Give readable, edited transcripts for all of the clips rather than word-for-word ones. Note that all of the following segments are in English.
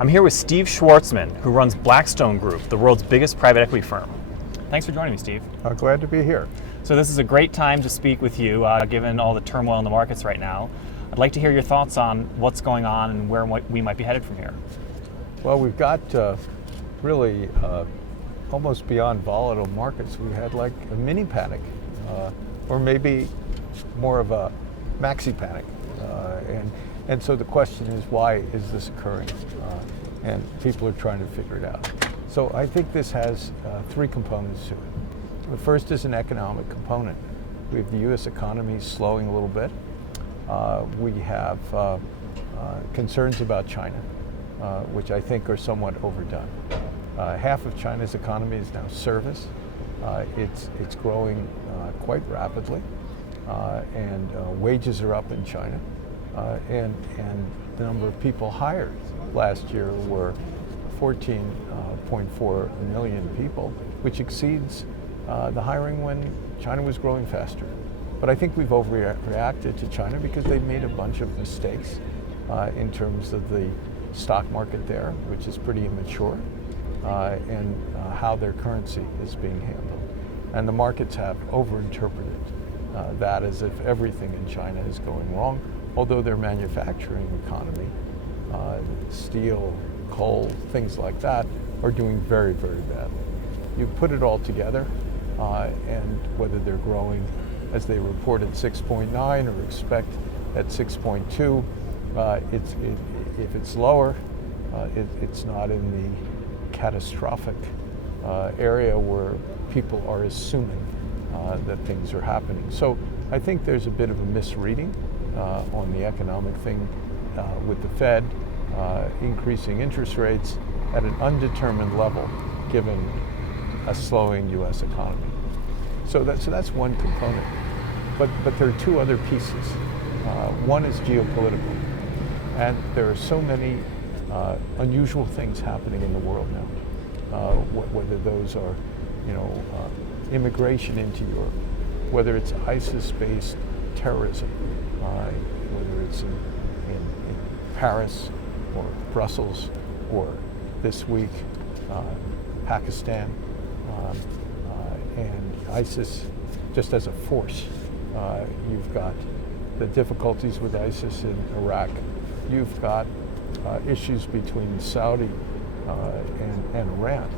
I'm here with Steve Schwarzman, who runs Blackstone Group, the world's biggest private equity firm. Thanks for joining me, Steve. Glad to be here. So this is a great time to speak with you, given all the turmoil in the markets right now. I'd like to hear your thoughts on what's going on and where we might be headed from here. Well, we've got really almost beyond volatile markets. We had like a mini panic, or maybe more of a maxi panic. And so the question is, why is this occurring? And people are trying to figure it out. So I think this has three components to it. The first is an economic component. We have the U.S. economy slowing a little bit. We have concerns about China, which I think are somewhat overdone. Half of China's economy is now service. It's growing quite rapidly, and wages are up in China, and the number of people hired last year were 14.4 million people, which exceeds the hiring when China was growing faster. But I think we've overreacted to China because they've made a bunch of mistakes in terms of the stock market there, which is pretty immature, and how their currency is being handled. And the markets have overinterpreted that as if everything in China is going wrong, although their manufacturing economy, steel, coal, things like that, are doing very, very badly. You put it all together, and whether they're growing as they reported 6.9 or expect at 6.2, if it's lower, it's not in the catastrophic area where people are assuming that things are happening. So I think there's a bit of a misreading on the economic thing with the Fed increasing interest rates at an undetermined level given a slowing U.S. economy. So that's one component. But there are two other pieces. One is geopolitical. And there are so many unusual things happening in the world now, whether those are, immigration into Europe, whether it's ISIS-based terrorism, whether it's in Paris or Brussels, or this week, Pakistan, and ISIS just as a force. You've got the difficulties with ISIS in Iraq. You've got issues between Saudi and Iran.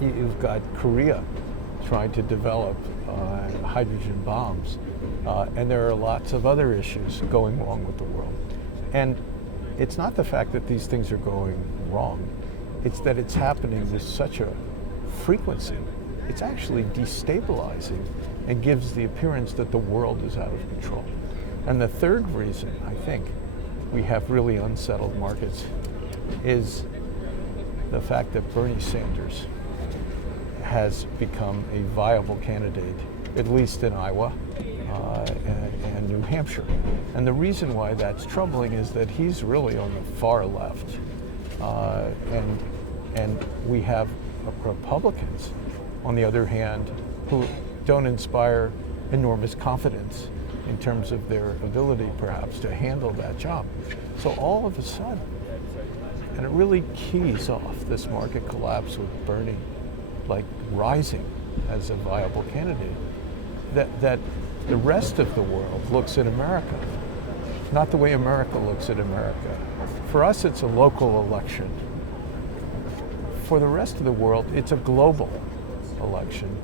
You've got Korea trying to develop hydrogen bombs. And there are lots of other issues going wrong with the world. And it's not the fact that these things are going wrong. It's that it's happening with such a frequency. It's actually destabilizing and gives the appearance that the world is out of control. And the third reason, I think, we have really unsettled markets is the fact that Bernie Sanders has become a viable candidate, at least in Iowa and New Hampshire. And the reason why that's troubling is that he's really on the far left. And we have Republicans, on the other hand, who don't inspire enormous confidence in terms of their ability, perhaps, to handle that job. So all of a sudden, and it really keys off this market collapse with Bernie, like rising as a viable candidate, that the rest of the world looks at America, not the way America looks at America. For us, it's a local election. For the rest of the world, it's a global election.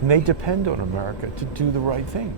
And they depend on America to do the right thing.